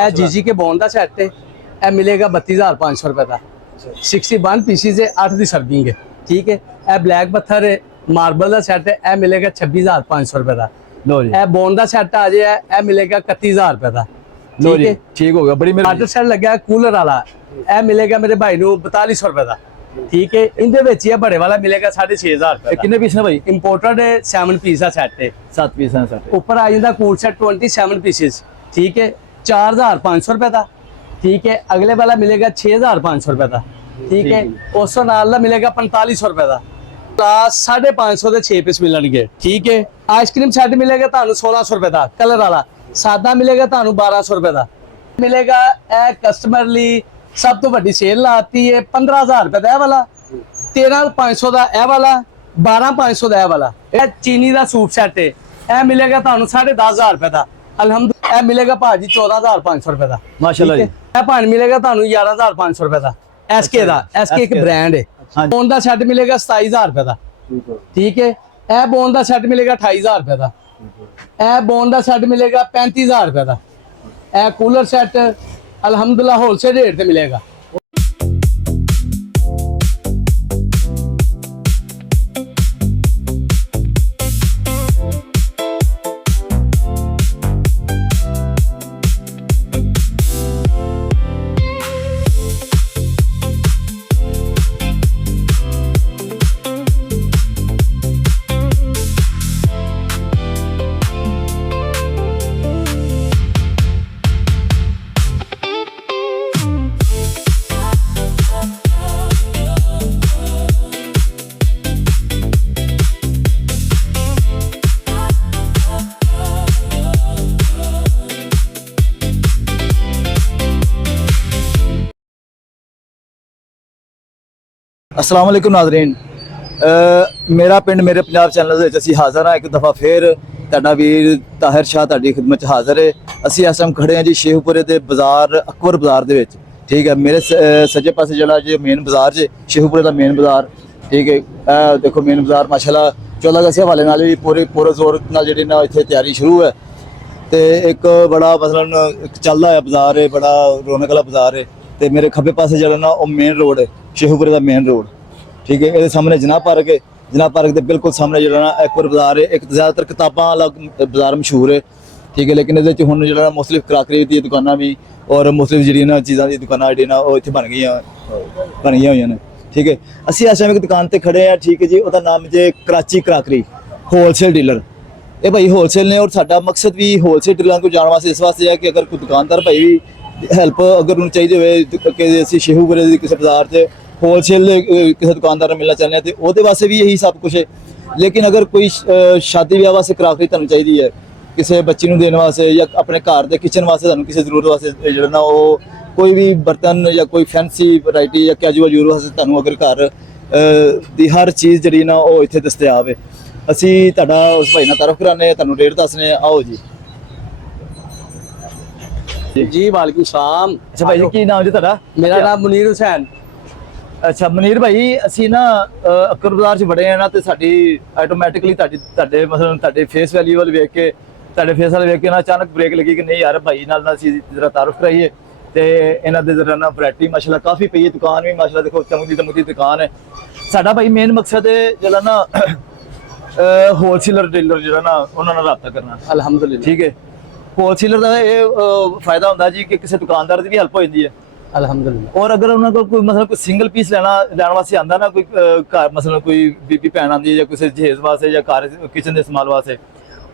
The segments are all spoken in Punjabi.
ਇਹ जीजी के बॉन्ड का सेट है, यह मिलेगा 32,500 रुपए का। 61 पीसीज है, 8 की सर्विंग है, ठीक है। यह ब्लैक पत्थर है, मार्बल का सेट है, यह मिलेगा 26,500 रुपए का। लो जी, यह बॉन्ड का सेट आ जाए, यह मिलेगा 31,000 रुपए का। लो जी, ठीक हो गया, बड़ी वाटर सेट लगा कूलर वाला, यह मिलेगा मेरे भाई को 4200 रुपए का, ठीक है। इनके विच ही बड़े वाला मिलेगा 6,500 रुपए। कितने पीस ने भाई? इंपोर्टेड है, 7 पीस का सेट है, 7 पीस है सेट। ऊपर आ जाता कूल सेट 27 पीसेस, ठीक है, 4,500 रुपए का, ठीक है। अगले वाला मिलेगा 6,500 रुपए का, ठीक है। उस नाल मिलेगा 4500 रुपए का। प्लस 550 के 6 पीस मिलणगे, ठीक है। आइसक्रीम सेट मिलेगा तुहानू 1600 रुपए का, कलर वाला। सादा मिलेगा तुहानू 1200 रुपए का मिलेगा। ए कस्टमर ली सब तो बड़ी सेल लाती है 15,000 रुपए का वाला, 13,500 का यह वाला, 12,500 का यह वाला। यह चीनी का सूट सेट है, यह मिलेगा तुहानू 10,500 रुपए का। अलहमदुलिल्लाह यह मिलेगा भाजी 14,500 रुपए का, माशाल्लाह जी। यह पान मिलेगा तुहानू 11,500 रुपए का। एसके का, एसके एक ब्रांड है। बोन का सेट मिलेगा 27,000 रुपए का, ठीक है। यह बोन का सेट मिलेगा 28,000 रुपए का। यह बोन का सेट मिलेगा 35,000 रुपए का। यह कूलर सेट अल्हम्दुलिल्लाह होलसेल रेट पे मिलेगा। अस्सलाम वालेकुम नाज़रीन, मेरा पिंड मेरे पंजाब चैनल ਦੇ ਵਿੱਚ ਅਸੀਂ ਹਾਜ਼ਰ ਹਾਂ। ਇੱਕ ਦਫਾ ਫੇਰ ਤੁਹਾਡਾ ਵੀਰ ਤਾਹਿਰ ਸ਼ਾਹ ਤੁਹਾਡੀ ਖਿਦਮਤ 'ਚ ਹਾਜ਼ਰ ਹੈ। ਅਸੀਂ ਇਸ ਟਾਈਮ ਖੜੇ ਹਾਂ ਜੀ ਸ਼ੇਖੂਪੁਰੇ ਦੇ ਬਾਜ਼ਾਰ, ਅਕਬਰ ਬਾਜ਼ਾਰ ਦੇ ਵਿੱਚ, ਠੀਕ ਹੈ। ਮੇਰੇ ਸੱਜੇ ਪਾਸੇ ਜਿਹੜਾ ਜੀ ਮੇਨ ਬਾਜ਼ਾਰ 'ਚ ਸ਼ੇਖੂਪੁਰੇ ਦਾ ਮੇਨ ਬਾਜ਼ਾਰ, ਠੀਕ ਹੈ। ਇਹ ਦੇਖੋ ਮੇਨ ਬਾਜ਼ਾਰ ਮਾਸ਼ਾਅੱਲਾ 14 ਅਗਸਤ ਹਵਾਲੇ ਨਾਲ ਵੀ ਪੂਰੇ ਜ਼ੋਰ ਨਾਲ ਜਿਹੜੀ ਨਾ ਇੱਥੇ ਤਿਆਰੀ ਸ਼ੁਰੂ ਹੈ। ਤੇ ਇੱਕ ਬੜਾ ਮਸਲਨ ਇੱਕ ਚੱਲਦਾ ਹੋਇਆ ਬਾਜ਼ਾਰ ਹੈ, ਬੜਾ ਰੌਣਕ ਵਾਲਾ ਬਾਜ਼ਾਰ ਹੈ। ਤੇ ਮੇਰੇ ਖੱਬੇ ਪਾਸੇ ਜਿਹੜਾ ਨਾ ਉਹ ਮੇਨ ਰੋਡ ਹੈ, ਸ਼ੇਖੂਪੁਰੇ ਦਾ ਮੇਨ ਰੋਡ, ठीक है। ये सामने जनाब पार्क है, जनाब पार्क के बिल्कुल सामने जो ना अकबर बाजार है। एक ज़्यादातर किताबा वाला बाजार मशहूर है, ठीक है। लेकिन ये हुण जो मुख्तलिफ कराकरी दी दुकाना भी और मुख्तलिफ जी ना चीज़ों की दुकाना जी ना इतने बन गई हुई ने, ठीक है। असी इस टाइम एक दुकान पर खड़े हैं, ठीक है जी। उसका नाम जे कराची कराकरी होलसेल डीलर। ये भाई होलसेल ने और साडा मकसद भी होलसेल डीलर को जाने वास्ते इस वास्ते है कि अगर कोई दुकानदार भाई भी हैल्प अगर उन्हें चाहिए हो कि असी शेखूपुरे किसी बाजार से होलसेल किसी दुकानदार मिलना चाहते हैं, तो वो वास्ते भी यही सब कुछ है। लेकिन अगर कोई शादी ब्याह वास्ते कराकरी तुहानू चाहिए है, किसी बच्ची नूं देने वास्ते या अपने घर के किचन वास्ते तुहानू किसी जरूरत वास्ते जो ना वो कोई भी बर्तन या कोई फैंसी वैरायटी या कैजुअल यूज वास्ते तुहानू अगर घर दी हर चीज़ जी ना वो इत्थे दस्तयाब है। असी तुहाडा उस भाई नाल तारफ कराने, तुहानू रेट दसने। आओ जी जी वालेकुम सलाम। अच्छा भाई की नाम जी तुहाडा? मेरा नाम मुनीर हुसैन। अच्छा मुनीर भाई, ਅਸੀਂ ਨਾ ਅਕਬਰ ਬਾਜ਼ਾਰ 'ਚ ਬੜੇ ਆ ਨਾ, ਤੇ ਸਾਡੀ ਆਟੋਮੈਟਿਕਲੀ ਤੁਹਾਡੇ ਮਸਲਨ ਤੁਹਾਡੇ ਫੇਸ ਵੈਲਿਊ ਵੱਲ ਵੇਖ ਕੇ, ਤੁਹਾਡੇ ਫੇਸ ਵੱਲ ਵੇਖ ਕੇ ਨਾ ਅਚਾਨਕ ਬ੍ਰੇਕ ਲੱਗੀ ਕਿ ਨਹੀਂ ਯਾਰ ਭਾਈ ਨਾਲ ਨਾ ਅਸੀਂ ਜ਼ਰਾ ਤਾਰਫ ਕਰਾਈਏ। ਤੇ ਇਹਨਾਂ ਦੇ ਜ਼ਰਾ ਨਾ ਵੈਰਾਈਟੀ ਮਾਸ਼ਾਅੱਲਾ ਕਾਫੀ ਪਈ ਹੈ। ਦੁਕਾਨ ਵੀ ਮਾਸ਼ਾਅੱਲਾ ਦੇਖੋ ਚਮਕਦੀ ਦੁਕਾਨ ਹੈ। ਸਾਡਾ ਭਾਈ ਮੇਨ ਮਕਸਦ ਹੈ ਜਿਹੜਾ ਨਾ ਹੋਲਸੇਲਰ ਡੀਲਰ ਜਿਹੜਾ ਨਾ ਉਹਨਾਂ ਨਾਲ ਰਾਬਤਾ ਕਰਨਾ। ਅਲਹਮਦੁਲਿਲਾ, ਠੀਕ ਹੈ। ਹੋਲਸੇਲਰ ਦਾ ਇਹ ਫਾਇਦਾ ਹੁੰਦਾ ਜੀ ਕਿ ਕਿਸੇ ਦੁਕਾਨਦਾਰ ਦੀ ਵੀ ਹੈਲਪ ਹੋ ਜਾਂਦੀ ਹੈ। अल्हम्दुलिल्लाह। और अगर उन्होंने कोई मतलब कोई सिंगल पीस लैन वास्ते आंदा ना, कोई घर मतलब कोई बीबी भैन आती है या किसी जहेज वास्ते या घर किचन के इस्तेमाल वास्ते,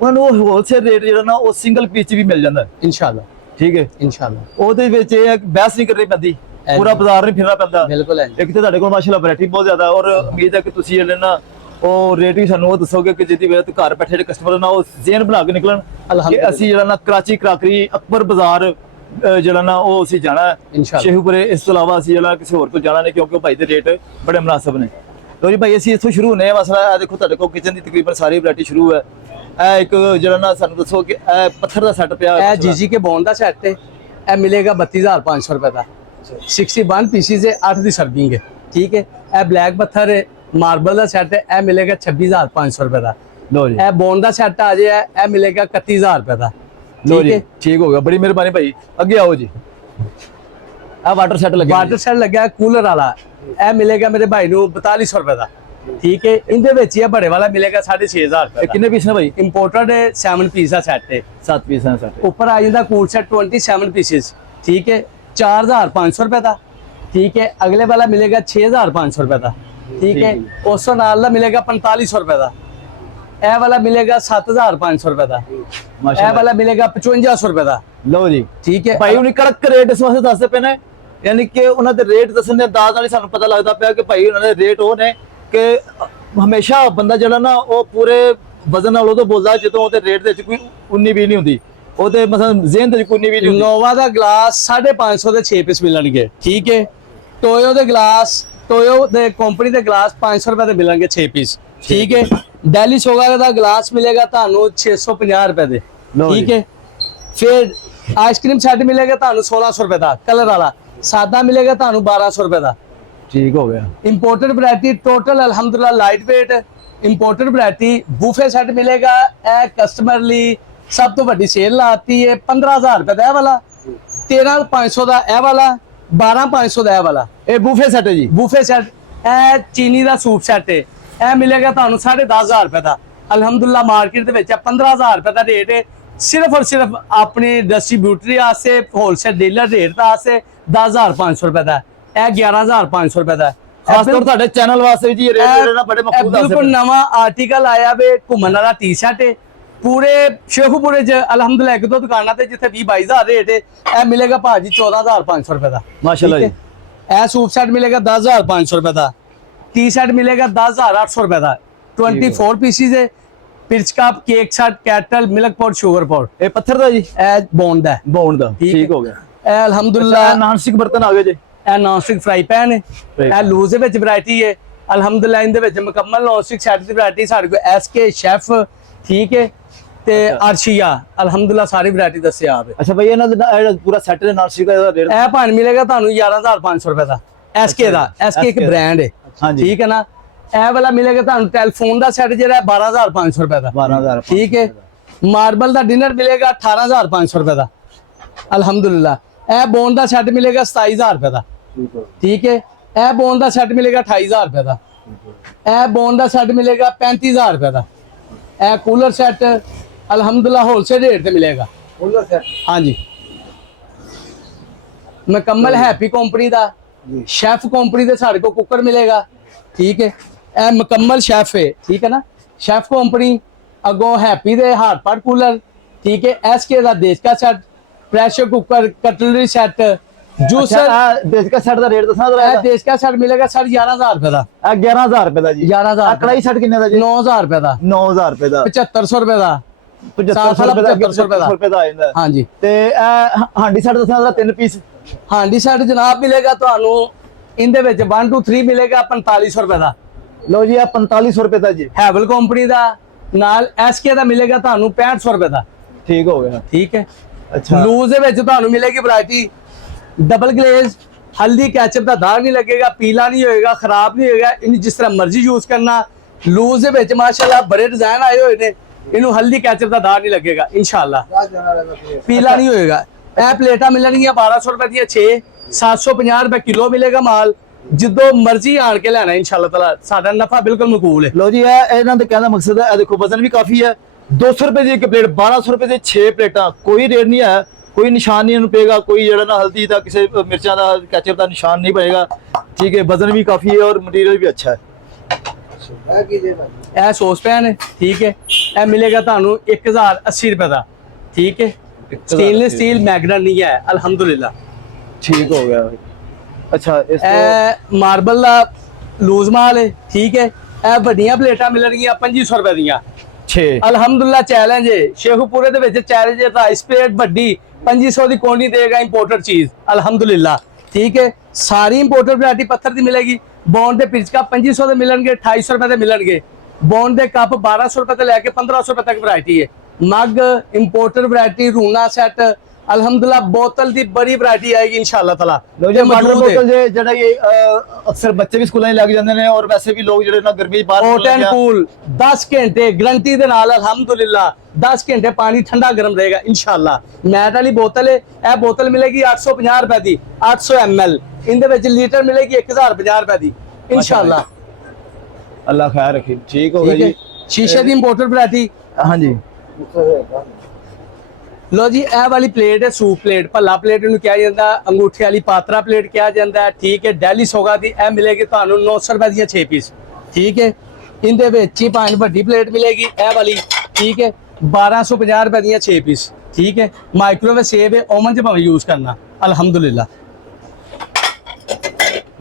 उन्होंने होलसेल रेट जो ना वो सिंगल पीस भी मिल जाता है इंशाअल्लाह, ठीक है। इंशाअल्लाह ਉਹਦੇ ਵਿੱਚ ਇਹ ਬਹਿਸ ਨਹੀਂ ਕਰਨੀ ਪੈਂਦੀ, ਪੂਰਾ ਬਾਜ਼ਾਰ ਨਹੀਂ ਫਿਰਨਾ ਪੈਂਦਾ। ਬਿਲਕੁਲ ਹੈ। ਇੱਕ ਤੇ ਤੁਹਾਡੇ ਕੋਲ ਮਾਸ਼ਾਅੱਲਾ ਵੈਰਾਈਟੀ ਬਹੁਤ ਜ਼ਿਆਦਾ, ਔਰ ਉਮੀਦ ਹੈ ਕਿ ਤੁਸੀਂ ਜਿਹੜੇ ਨਾ ਉਹ ਰੇਟ ਵੀ ਸਾਨੂੰ ਉਹ ਦੱਸੋਗੇ ਕਿ ਜਿਹਦੀ ਵਜ੍ਹਾ ਤੋਂ ਘਰ ਬੈਠੇ ਜਿਹੜੇ ਕਸਟਮਰ ਨਾ ਉਹ ਜ਼ੇਨ ਬਣਾ ਕੇ ਨਿਕਲਣ ਕਿ ਅਸੀਂ ਜਿਹੜਾ ਨਾ ਕਰਾਚੀ ਕਰਾਕਰੀ ਅਕਬਰ ਬਾਜ਼ਾਰ ਜਿਹੜਾ ਨਾ ਉਹ ਅਸੀਂ ਜਾਣਾ ਸ਼ੇਖੂਪੁਰੇ। ਇਸ ਤੋਂ ਇਲਾਵਾ ਅਸੀਂ ਜਿਹੜਾ ਕਿਸੇ ਹੋਰ ਕੋਲ ਜਾਣਾ ਨਹੀਂ, ਕਿਉਂਕਿ ਭਾਈ ਦੇ ਰੇਟ ਬੜੇ ਮੁਨਾਸਬ ਨੇ। ਲੋ ਜੀ ਭਾਈ ਅਸੀਂ ਇੱਥੋਂ ਸ਼ੁਰੂ ਹੁੰਦੇ ਹਾਂ। ਮਸਲਾ ਇਹ ਦੇਖੋ ਤੁਹਾਡੇ ਕੋਲ ਕਿਚਨ ਦੀ ਤਕਰੀਬਨ ਸਾਰੀ ਵੈਰਾਈਟੀ ਸ਼ੁਰੂ ਹੈ। ਇਹ ਇੱਕ ਜਿਹੜਾ ਨਾ ਸਾਨੂੰ ਦੱਸੋ ਕਿ ਇਹ ਪੱਥਰ ਦਾ ਸੈੱਟ ਪਿਆ ਹੈ। ਇਹ जीजी के बॉन्ड का सेट है, यह मिलेगा 32,500 रुपए का। 61 पीसीज है, 8 की सर्विंग है, ठीक है। यह ब्लैक पत्थर है, मार्बल का सेट है, यह मिलेगा 26,500 रुपए का। लो जी। यह बॉन्ड का सेट आ जाए, यह मिलेगा 31,000 रुपए का, ਲਓ ਠੀਕ ਜੀ ਹੈ ਠੀਕ ਹੋ ਗਿਆ, ਬੜੀ ਮਿਹਰਬਾਨੀ ਭਾਈ। ਅੱਗੇ ਆਓ ਜੀ। ਆ ਵਾਟਰ ਸੈਟ ਲੱਗਿਆ ਵਾਟਰ ਸੈਟ ਲੱਗਿਆ ਕੂਲਰ ਵਾਲਾ, ਇਹ ਮਿਲੇਗਾ ਮੇਰੇ ਭਾਈ ਨੂੰ 4200 ਰੁਪਏ ਦਾ। ਠੀਕ ਹੈ, ਇਹਦੇ ਵਿੱਚ ਹੀ ਇਹ ਬੜੇ ਵਾਲਾ ਮਿਲੇਗਾ 6500 ਇਹ ਰੁਪਏ ਦਾ। ਕਿੰਨੇ ਪੀਸ ਨੇ ਭਾਈ? ਇੰਪੋਰਟਡ 7 ਪੀਸ ਦਾ ਸੈੱਟ ਹੈ। 7 ਪੀਸ ਨੇ ਸੈਟ। ਉੱਪਰ ਆ ਜਾਂਦਾ ਕੂਲ ਸੈਟ 27 ਪੀसेस। ठीक है, 4500 रुपए का। ठीक है, अगले वाला मिलेगा 6500 रुपए का। ठीक है, उस नाल दा मिलेगा 4500 रुपए का। ਇਹ ਵਾਲਾ ਮਿਲੇਗਾ 7500 ਰੁਪਏ ਦਾ। ਇਹ ਵਾਲਾ ਮਿਲੇਗਾ 5500 ਰੁਪਏ ਦਾ। ਲਓ ਜੀ ਠੀਕ ਹੈ ਭਾਈ, ਉਹਨੇ ਕੜਕ ਰੇਟ ਇਸ ਵਾਸਤੇ ਦੱਸਦੇ ਪਏ ਨੇ, ਯਾਨੀ ਕਿ ਉਹਨਾਂ ਦੇ ਰੇਟ ਦੱਸਣ ਦੇ ਅੰਦਾਜ਼ ਨਾਲ ਹੀ ਸਾਨੂੰ ਪਤਾ ਲੱਗਦਾ ਪਿਆ ਕਿ ਭਾਈ ਉਹਨਾਂ ਦੇ ਰੇਟ ਉਹ ਨੇ ਕਿ ਹਮੇਸ਼ਾ ਬੰਦਾ ਜਿਹੜਾ ਨਾ ਉਹ ਪੂਰੇ ਵਜ਼ਨ ਨਾਲ ਉਦੋਂ ਬੋਲਦਾ ਜਦੋਂ ਉਹਦੇ ਰੇਟ ਦੇ ਵਿੱਚ ਕੋਈ 19-20 ਨਹੀਂ ਹੁੰਦੀ, ਉਹਦੇ ਮਤਲਬ ਜ਼ਿਹਨ ਦੇ ਵਿੱਚ ਕੋਈ 19-20 ਨਹੀਂ ਹੁੰਦੀ। ਨੋਵਾ ਦਾ ਗਲਾਸ 550 ਦੇ 6 ਪੀਸ ਮਿਲਣਗੇ। ਠੀਕ ਹੈ, ਟੋਯੋ ਦੇ ਗਲਾਸ, ਟੋਯੋ ਦੇ ਕੰਪਨੀ ਦੇ ਗਲਾਸ 500 ਰੁਪਏ ਦੇ ਮਿਲਣਗੇ 6 ਪੀਸ। ਠੀਕ ਹੈ, ਡੈਲੀ ਸੋਗਾ ਦਾ ਗਲਾਸ ਮਿਲੇਗਾ ਤੁਹਾਨੂੰ 650 ਰੁਪਏ ਦੇ। ਠੀਕ ਹੈ, ਫਿਰ ਆਈਸਕ੍ਰੀਮ ਸੈੱਟ ਮਿਲੇਗਾ ਤੁਹਾਨੂੰ 1600 ਰੁਪਏ ਦਾ ਕਲਰ ਵਾਲਾ, ਸਾਦਾ ਮਿਲੇਗਾ ਤੁਹਾਨੂੰ 1200 ਰੁਪਏ ਦਾ। ਠੀਕ ਹੋ ਗਿਆ। इंपोर्टेड वैरायटी टोटल अल्हम्दुलिल्लाह light weight imported variety. Buffet set मिलेगा, ए कस्टमर ली सब तो बड़ी सेल लाती है 15000 रुपए ਦਾ ਇਹ ਵਾਲਾ, 13500 ਦਾ ਇਹ ਵਾਲਾ, 12500 ਦਾ ਇਹ ਵਾਲਾ। ਇਹ ਬੂਫੇ ਸੈਟ ਹੈ ਜੀ। ਬੂਫੇ ਸੈਟ ਇਹ ਚੀਨੀ ਦਾ ਸੂਪ ਸੈਟ ਹੈ, ਇਹ ਮਿਲੇਗਾ ਤੁਹਾਨੂੰ 10500 ਰੁਪਏ ਦਾ। ਅਲਹਮਦੁਲਿਲਾ ਮਾਰਕੀਟ ਦੇ ਵਿੱਚ 15000 ਰੁਪਏ ਦਾ ਰੇਟ ਹੈ, ਸਿਰਫ ਔਰ ਸਿਰਫ ਆਪਣੀ ਡਿਸਟ੍ਰੀਬਿਊਟਰੀ ਵਾਸਤੇ ਹੋਲਸੇਲ ਡੀਲਰ ਰੇਟ ਦਾ ਵਾਸਤੇ 10500 ਰੁਪਏ ਦਾ। ਇਹ 11500 ਰੁਪਏ ਦਾ। ਖਾਸ ਤੌਰ ਤੁਹਾਡੇ ਚੈਨਲ ਵਾਸਤੇ ਜੀ ਇਹ ਰੇਟ ਜਿਹੜੇ ਨਾ ਬੜੇ ਮਕਬੂਲ ਦੱਸਦੇ ਬਿਲਕੁਲ ਨਵਾਂ ਆਰਟੀਕਲ ਆਇਆ ਵੇ ਘੁੰਮਣ ਵਾਲਾ ਟੀ-ਸ਼ਰਟ ਹੈ ਪੂਰੇ ਸ਼ੇਖੂਪੁਰੇ ਚ ਅਲਹਮਦੁਲਿਲਾ ਇੱਕ ਦੋ ਦੁਕਾਨਾਂ ਤੇ ਜਿੱਥੇ 20-22000 ਰੇਟ ਹੈ, ਇਹ ਮਿਲੇਗਾ ਭਾਜੀ 14500 ਰੁਪਏ ਦਾ। ਮਾਸ਼ਾਅੱਲਾ ਜੀ। ਇਹ ਸੂਪ ਸੈਟ ਮਿਲੇਗਾ 10500 ਰੁਪਏ ਦਾ। टी-शर्ट मिलेगा 10800 रुपए का। 24 पीसीज है। Pitch cup, cake shirt, cattle, milk powder, sugar powder. ਇਹ ਪੱਥਰ ਦਾ ਜੀ, ए बॉन्ड है। ਬੌਂਡ ਦਾ। ठीक ਠੀਕ है। ਹੋ ਗਿਆ। ए अल्हम्दुलिल्लाह ਨਾਨ ਸਟਿਕ ਬਰਤਨ ਆ ਗਏ ਜੀ। A non stick fry pan है। Fry ए लूज ਦੇ ਵਿੱਚ ਵੈਰਾਈਟੀ ਹੈ ਅਲਹਮਦੁਲਿਲਾ। ਇਹਦੇ ਵਿੱਚ ਮੁਕੰਮਲ ਨॉन स्टिक ਸੈਟ ਦੀ ਵੈਰਾਈਟੀ ਸਾਡੇ ਕੋਲ ਐਸਕੇ ਸ਼ੈਫ, ਠੀਕ ਹੈ, ਤੇ ਅਰਸ਼ੀਆ ਅਲਹਮਦੁਲਿਲਾ ਸਾਰੀ ਵੈਰਾਈਟੀ ਦੱਸਿਆ ਆਪ। ਅੱਛਾ ਭਾਈ, ਇਹਨਾਂ ਦਾ ਪੂਰਾ ਸੈਟ ਦੇ ਨਾਨ ਸਟਿਕ ਦਾ ਰੇਟ ਇਹ ਭਾਣ ਮਿਲੇਗਾ ਤੁਹਾਨੂੰ 11500 ਰੁਪਏ ਦਾ। ਐਸਕੇ ਦਾ, ਐਸਕੇ ਇੱਕ ਬ੍ਰਾਂਡ ਹੈ। ਹਾਂਜੀ। ਠੀਕ ਹੈ ਨਾ। ਇਹ ਵਾਲਾ ਮਿਲੇਗਾ ਤੁਹਾਨੂੰ ਟੈਲੀਫੋਨ ਦਾ ਸੈਟ ਜਿਹੜਾ 12500 ਰੁਪਏ ਦਾ। 12000। ठीक है, मार्बल का डिनर मिलेगा 18500 रुपए का अल्हम्दुलिल्लाह। ए बोन का सेट मिलेगा 27000 रुपए का। ठीक है, ए बोन का सेट मिलेगा 28000 रुपए का। ए बोन का सेट मिलेगा 35000 रुपए का। ए कूलर सेट अल्हम्दुलिल्लाह होलसेल रेट पे मिलेगा। Cooler set. हाँ जी, मुकम्मल हैप्पी कंपनी का शेफ कंपनी के साढ़े को कुकर मिलेगा। ठीक है, ए मुकम्मल शेफ है। ठीक है ना, chef company ago happy they हाथ पाट कूलर। ठीक है, एसके का देश का set, pressure cooker, cutlery set, juicer. ਦੇਸ਼ ਦਾ ਸੈਟ ਦਾ ਰੇਟ ਦੱਸਣਾ ਜਰਾ। ए देश का सेट मिलेगा 11000 रुपए का। ਆ 11000 ਰੁਪਏ ਦਾ ਜੀ। 11000 ਕੜਾਈ ਸੈਟ ਕਿੰਨੇ ਦਾ ਜੀ? 9000 रुपए का। 9000 ਰੁਪਏ ਦਾ। 7500 रुपए का। 7500 ਰੁਪਏ ਦਾ। 7500 ਰੁਪਏ ਦਾ ਆ ਜਾਂਦਾ। हाँ जी। ਤੇ ਇਹ ਹਾਂਡੀ ਸੈਟ ਦੱਸਣਾ ਜਰਾ, 3 ਪੀਸ। ਹਾਂਡੀ ਸੈਟ ਜਨਾਬ ਮਿਲੇਗਾ ਤੁਹਾਨੂੰ ਇਹਦੇ ਵਿੱਚ 1 2 3 ਮਿਲੇਗਾ 4500 ਰੁਪਏ ਦਾ। ਲਓ ਜੀ, ਆ 4500 ਰੁਪਏ ਦਾ ਜੀ। हैवल कंपनी ਦਾ ਨਾਲ ਐਸਕੇ ਦਾ ਮਿਲੇਗਾ ਤੁਹਾਨੂੰ 6500 ਰੁਪਏ ਦਾ। ਠੀਕ ਹੋ ਗਿਆ। ਠੀਕ ਹੈ, ਅੱਛਾ। ਲੂਜ਼ ਦੇ ਵਿੱਚ ਤੁਹਾਨੂੰ ਮਿਲੇਗੀ ਵੈਰਾਈਟੀ ਡਬਲ ਗਲੇਜ਼, ਹਲਦੀ ਕੈਚਅਪ ਦਾ ਦਾਗ ਨਹੀਂ ਲੱਗੇਗਾ, ਪੀਲਾ ਨਹੀਂ ਹੋਏਗਾ, ਖਰਾਬ ਨਹੀਂ ਹੋਏਗਾ, ਇਹਨੂੰ ਜਿਸ ਤਰ੍ਹਾਂ ਮਰਜ਼ੀ ਯੂਜ਼ ਕਰਨਾ। ਲੂਜ਼ ਦੇ ਵਿੱਚ ਮਾਸ਼ਾਅੱਲਾ ਬੜੇ ਡਿਜ਼ਾਈਨ ਆਏ ਹੋਏ ਨੇ, ਇਹਨੂੰ ਹਲਦੀ ਕੈਚਅਪ ਦਾ ਦਾਗ ਨਹੀਂ ਲੱਗੇਗਾ ਇਨਸ਼ਾਅੱਲਾ, ਪੀਲਾ ਨਹੀਂ ਹੋਏਗਾ। ਇਹ ਪਲੇਟਾਂ ਮਿਲਣਗੀਆਂ 1200 ਰੁਪਏ ਦੀਆਂ 6, 750 ਰੁਪਏ ਕਿਲੋ ਮਿਲੇਗਾ ਮਾਲ। ਜਿੱਦੋਂ ਮਰਜ਼ੀ ਆਣ ਕੇ ਲੈਣਾ ਇਨਸ਼ਾਅੱਲਾ ਤਾਲਾ, ਸਾਡਾ ਨਫਾ ਬਿਲਕੁਲ ਮਕਬੂਲ ਹੈ। ਲਓ ਜੀ, ਇਹ ਇਹਨਾਂ ਦੇ ਕਹਿਣ ਦਾ ਮਕਸਦ ਹੈ, ਇਹ ਦੇਖੋ ਵਜ਼ਨ ਵੀ ਕਾਫੀ ਹੈ। 200 ਰੁਪਏ ਦੀ ਇੱਕ ਪਲੇਟ, 1200 ਰੁਪਏ ਦੇ 6 ਪਲੇਟਾਂ, ਕੋਈ ਰੇਟ ਨਹੀਂ ਹੈ, ਕੋਈ ਨਿਸ਼ਾਨ ਨਹੀਂ ਇਹਨੂੰ ਪਏਗਾ, ਕੋਈ ਜਿਹੜਾ ਨਾ ਹਲਦੀ ਦਾ ਕਿਸੇ ਮਿਰਚਾਂ ਦਾ ਕੈਚਅਪ ਦਾ ਨਿਸ਼ਾਨ ਨਹੀਂ ਪਏਗਾ। ਠੀਕ ਹੈ, ਵਜ਼ਨ ਵੀ ਕਾਫੀ ਹੈ ਔਰ ਮਟੀਰੀਅਲ ਵੀ ਅੱਛਾ ਹੈ। ਇਹ ਸੌਸ ਪੈਨ ਹੈ। ਠੀਕ ਹੈ, ਇਹ ਮਿਲੇਗਾ ਤੁਹਾਨੂੰ 1080 ਰੁਪਏ ਦਾ। ਠੀਕ ਹੈ, ਸਟੇਨਲੈਸ ਸਟੀਲ ਮੈਗਨੇਟ ਨਹੀਂ ਹੈ ਅਲਹਮਦੁਲਿਲਾ। ਠੀਕ ਹੋ ਗਿਆ। ਅੱਛਾ, ਇਸ ਤੋਂ ਇਹ ਮਾਰਬਲ ਦਾ ਲੂਜ਼ ਮਾਲ ਹੈ। ਠੀਕ ਹੈ, ਇਹ ਵੱਡੀਆਂ ਪਲੇਟਾਂ ਮਿਲਣਗੀਆਂ 2500 ਰੁਪਏ ਦੀਆਂ। 6 ਅਲਹਮਦੁਲਿਲਾ ਚੈਲੰਜ ਹੈ ਸ਼ੇਖੂਪੁਰੇ ਦੇ ਵਿੱਚ, ਚੈਲੰਜ ਹੈ ਰਾਈਸ ਪਲੇਟ ਵੱਡੀ 2500 ਦੀ ਕੌਣ ਨਹੀਂ ਦੇਗਾ ਇੰਪੋਰਟਡ ਚੀਜ਼ ਅਲਹਮਦੁਲਿਲਾ। ਠੀਕ ਹੈ, ਸਾਰੀ ਇੰਪੋਰਟਡ ਵੈਰਾਈਟੀ ਪੱਥਰ ਦੀ ਮਿਲੇਗੀ। ਬੌਂਡ ਦੇ ਪਿਚ ਕੱਪ 2500 ਦੇ ਮਿਲਣਗੇ, 2800 ਰੁਪਏ ਦੇ ਮਿਲਣਗੇ। ਬੌਂਡ ਦੇ ਕੱਪ 1200 ਰੁਪਏ ਤੋਂ ਲੈ ਕੇ 1500 ਰੁਪਏ ਤੱਕ ਵੈਰਾਈਟੀ ਹੈ। ਮੱਗ ਇੰਪੋਰਟਡ ਵੈਰਾਈਟੀ, ਰੂਨਾ ਸੈਟ, अल्हम्दुलिल्लाह बोतल दी बड़ी वैरायटी आएगी इंशाल्लाह ताला ਲੋ ਜੀ ते ਵਾਟਰ मौजूद है। ਬੋਤਲ ਜੇ ਜਿਹੜਾ ਇਹ ਅਕਸਰ ਬੱਚੇ ਵੀ ਸਕੂਲਾਂ 'ਚ ਲੱਗ ਜਾਂਦੇ ਨੇ ਔਰ ਵੈਸੇ ਵੀ ਲੋਕ ਜਿਹੜੇ ਨਾ ਗਰਮੀ 'ਚ ਬਾਹਰ हॉट ਨਿਕਲਣ एंड ਲੱਗਿਆ। कूल 10 घंटे गारंटी दे नाल अल्हम्दुलिल्लाह 10 घंटे पानी ठंडा गर्म रहेगा इंशाल्लाह। मैट वाली बोतल है, यह बोतल मिलेगी 850 रुपए दी 800 ml। इनदे विच लीटर मिलेगी 1050 रुपए दी इंशाल्लाह। ਅੱਲਾ ਖੈਰ ਰੱਖੇ ਠੀਕ ਹੋ ਗਿਆ ठीक है, ਜੀ शीशे दी इंपोर्टेड वैरायटी। ਹਾਂਜੀ लो जी ਇਹ ਵਾਲੀ ਪਲੇਟ ਹੈ ਸੂਪ ਪਲੇਟ, ਭੱਲਾ ਪਲੇਟ ਨੂੰ ਕਿਹਾ ਜਾਂਦਾ, ਅੰਗੂਠੇ ਵਾਲੀ ਪਾਤਰਾ ਪਲੇਟ ਕਿਹਾ ਜਾਂਦਾ ਹੈ। ਠੀਕ ਹੈ, ਡੈਲੀ ਸੋਗਾ ਦੀ ਇਹ ਮਿਲੇਗੀ ਤੁਹਾਨੂੰ 900 ਰੁਪਏ ਦੀਆਂ 6 ਪੀਸ। ਠੀਕ ਹੈ, ਇਹਦੇ ਵਿੱਚ ਹੀ ਭਾਵੇਂ ਵੱਡੀ ਪਲੇਟ ਮਿਲੇਗੀ ਇਹ ਵਾਲੀ। ਠੀਕ ਹੈ, 1250 ਰੁਪਏ ਦੀਆਂ 6 ਪੀਸ। ਠੀਕ ਹੈ, ਮਾਈਕ੍ਰੋਵੇਵ ਸੇਵ ਹੈ, ਓਵਨ 'ਚ ਭਾਵੇਂ ਯੂਜ਼ ਕਰਨਾ ਅਲਹਮਦੁਲਿਲਾ।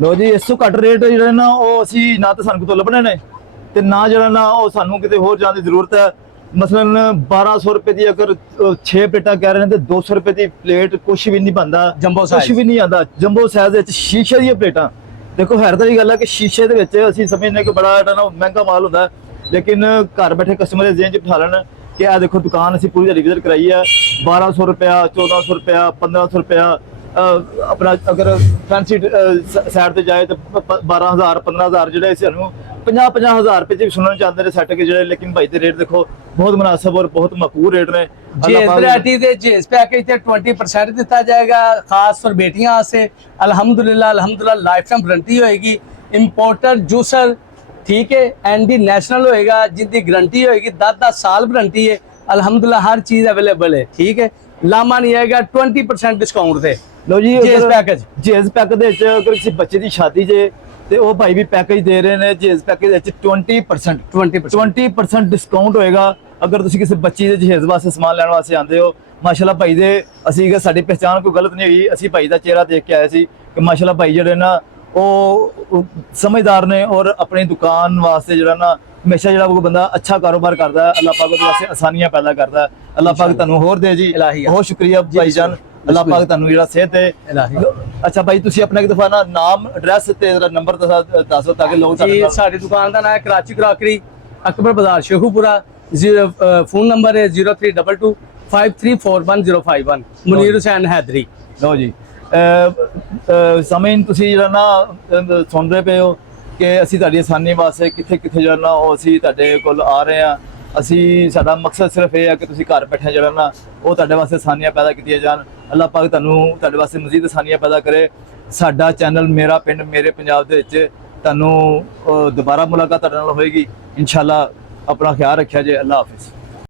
ਲੋ ਜੀ ਇਸ ਤੋਂ ਘੱਟ ਰੇਟ ਜਿਹੜੇ ਨਾ ਉਹ ਅਸੀਂ ਨਾ ਤਾਂ ਸਾਨੂੰ ਕਿਤੋਂ ਲੱਭਣੇ ਨੇ ਤੇ ਨਾ ਜਿਹੜਾ ਨਾ ਉਹ ਸਾਨੂੰ ਕਿਤੇ ਹੋਰ ਜਾਣ ਦੀ ਜ਼ਰੂਰਤ ਹੈ। ਮਸਲਨ 1200 ਰੁਪਏ ਦੀ ਅਗਰ 6 ਪਲੇਟਾਂ ਕਹਿ ਰਹੇ ਨੇ ਤੇ 200 ਰੁਪਏ ਦੀ ਪਲੇਟ ਕੁਝ ਵੀ ਨਹੀਂ ਬਣਦਾ, Jumbo ਕੁਝ size। ਵੀ ਨਹੀਂ ਆਉਂਦਾ। ਜੰਬੋ ਸਾਈਜ਼ ਦੇ ਵਿੱਚ ਸ਼ੀਸ਼ੇ ਦੀਆਂ ਪਲੇਟਾਂ ਦੇਖੋ, ਹੈਰਤ ਵਾਲੀ ਗੱਲ ਹੈ ਕਿ ਸ਼ੀਸ਼ੇ ਦੇ ਵਿੱਚ ਅਸੀਂ ਸਮਝਦੇ ਕਿ ਬੜਾ ਜਿਹੜਾ ਨਾ ਮਹਿੰਗਾ ਮਾਲ ਹੁੰਦਾ, ਲੇਕਿਨ ਘਰ ਬੈਠੇ ਕਸਟਮਰ ਦੇ ਜ਼ਿਹਨ 'ਚ ਬਿਠਾ ਲੈਣ ਕਿ ਇਹ ਦੇਖੋ ਦੁਕਾਨ ਅਸੀਂ ਪੂਰੀ ਵਿਜ਼ਿਟ ਕਰਾਈ ਹੈ, 1200 ਰੁਪਇਆ 1400 ਰੁਪਇਆ 1500 ਰੁਪਇਆ ਆਪਣਾ ਅਗਰ ਫੈਂਸੀ ਸਾਈਡ ਤੇ ਜਾਏ ਤਾਂ 12000 15000 ਜਿਹੜੇ ਸਾਨੂੰ 50,000 ਰੁਪਏ 'ਚ ਵੀ ਸੁਣਨ ਚਾਹੁੰਦੇ ਨੇ ਸੈੱਟ ਕੇ ਜਿਹੜੇ, ਲੇਕਿਨ ਭਾਈ ਦੇ ਰੇਟ ਦੇਖੋ ਬਹੁਤ ਮੁਨਾਸਬ ਔਰ ਬਹੁਤ ਮਕਬੂਲ ਰੇਟ ਨੇ। जी वैरायटी दे जेस पैकेज ते 20% दिता जाएगा खास फॉर बेटियां से अल्हम्दुलिल्लाह लाइफ टाइम गारंटी होएगी। इंपोर्टर जूसर ठीक है एंडी नेशनल होएगा जिंदी गारंटी होएगी 10 साल गारंटी है अल्हम्दुलिल्लाह हर चीज अवेलेबल है। ठीक है, लामा नहीं आएगा 20% डिस्काउंट पे। ਲੋ ਜੀ ਜੇਸ ਪੈਕੇਜ ਜੇਸ ਪੈਕ ਦੇ ਵਿੱਚ ਅਗਰ ਕਿਸੇ ਬੱਚੇ ਦੀ ਸ਼ਾਦੀ ਜੇ ਤੇ ਉਹ ਭਾਈ ਵੀ ਪੈਕੇਜ ਦੇ ਰਹੇ ਨੇ ਜੇਸ ਪੈਕੇਜ ਵਿੱਚ 20% 20% ਡਿਸਕਾਊਂਟ ਹੋਏਗਾ ਅਗਰ ਤੁਸੀਂ ਕਿਸੇ ਬੱਚੀ ਦੇ ਜਹੇਜ਼ ਵਾਸਤੇ ਸਮਾਨ ਲੈਣ ਵਾਸਤੇ ਆਉਂਦੇ ਹੋ। ਮਾਸ਼ਾਅੱਲਾ ਭਾਈ ਦੇ ਅਸੀਂ ਕਿ ਸਾਡੀ ਪਹਿਚਾਣ ਕੋਈ ਗਲਤ ਨਹੀਂ ਹੋਈ, ਅਸੀਂ ਭਾਈ ਦਾ ਚਿਹਰਾ ਦੇਖ ਕੇ ਆਏ ਸੀ ਕਿ ਮਾਸ਼ਾਅੱਲਾ ਭਾਈ ਜਿਹੜੇ ਨਾ ਉਹ ਸਮਝਦਾਰ ਨੇ ਔਰ ਆਪਣੀ ਦੁਕਾਨ ਵਾਸਤੇ ਜਿਹੜਾ ਨਾ ਹਮੇਸ਼ਾ ਜਿਹੜਾ ਉਹ ਬੰਦਾ ਅੱਛਾ ਕਾਰੋਬਾਰ ਕਰਦਾ ਹੈ, ਅੱਲਾਹ ਪਾਕ ਉਹਦੇ ਵਾਸਤੇ ਆਸਾਨੀਆਂ ਪੈਦਾ ਕਰਦਾ ਹੈ। ਅੱਲਾਹ ਪਾਕ ਤੁਹਾਨੂੰ ਹੋਰ ਦੇ ਜੀ, ਇਲਾਹੀਆ। ਬਹੁਤ ਸ਼ੁਕਰੀਆ ਭਾਈ ਜਾਨ, ਅੱਲਾਹ ਪਾਕ ਤੁਹਾਨੂੰ ਜਿਹੜਾ ਸਿਹਤ ਦੇ। ਇਲਾਹੀ। ਅੱਛਾ ਭਾਈ ਤੁਸੀਂ ਆਪਣਾ ਇੱਕ ਦਫਾ ਨਾ ਨਾਮ ਐਡਰੈਸ ਤੇ ਜਰਾ ਨੰਬਰ ਦੱਸੋ ਤਾਂ ਕਿ ਲੋਕ जी साड़ी दुकान का नाम है कराची क्रॉकरी अकबर बाजार शेखूपुरा। फोन नंबर है 0322 5341 मुनीर हुसैन हैदरी। ਲਓ ਜੀ ਸਮੇਂ ਤੁਸੀਂ ਜਿਹੜਾ ਨਾ ਸੁਣ ਰਹੇ ਪਏ ਹੋ ਕਿ ਅਸੀਂ ਤੁਹਾਡੀ ਆਸਾਨੀ ਵਾਸਤੇ ਕਿੱਥੇ ਕਿੱਥੇ ਜਿਹੜਾ ਨਾ ਉਹ ਅਸੀਂ ਤੁਹਾਡੇ ਕੋਲ ਆ ਰਹੇ ਹਾਂ। ਅਸੀਂ ਸਾਡਾ ਮਕਸਦ ਸਿਰਫ ਇਹ ਹੈ ਕਿ ਤੁਸੀਂ ਘਰ ਬੈਠੇ ਜਿਹੜਾ ਨਾ ਉਹ ਤੁਹਾਡੇ ਵਾਸਤੇ ਆਸਾਨੀਆਂ ਪੈਦਾ ਕੀਤੀਆਂ ਜਾਣ। ਅੱਲਾਹ ਪਾਕ ਤੁਹਾਨੂੰ ਤੁਹਾਡੇ ਵਾਸਤੇ ਮਜ਼ੀਦ ਆਸਾਨੀਆਂ ਪੈਦਾ ਕਰੇ। ਸਾਡਾ ਚੈਨਲ ਮੇਰਾ ਪਿੰਡ ਮੇਰੇ ਪੰਜਾਬ ਦੇ ਵਿੱਚ ਤੁਹਾਨੂੰ ਦੁਬਾਰਾ ਮੁਲਾਕਾਤ ਤੁਹਾਡੇ ਨਾਲ ਹੋਏਗੀ ਇਨਸ਼ਾਅੱਲਾ। ਆਪਣਾ ਖਿਆਲ ਰੱਖਿਆ ਜੇ। ਅੱਲਾਹ ਹਾਫਿਜ਼।